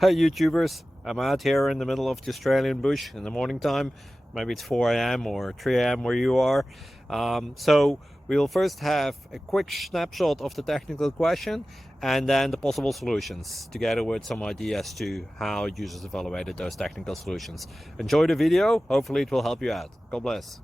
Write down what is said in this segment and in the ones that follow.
Hey YouTubers, I'm out here in the middle of the Australian bush in the morning time. Maybe it's 4 a.m. or 3 a.m. where you are. So we'll first have a quick snapshot of the technical question and then the possible solutions, together with some ideas to how users evaluated those technical solutions. Enjoy the video, hopefully it will help you out. God bless.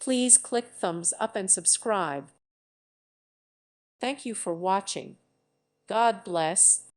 Please click thumbs up and subscribe. Thank you for watching. God bless.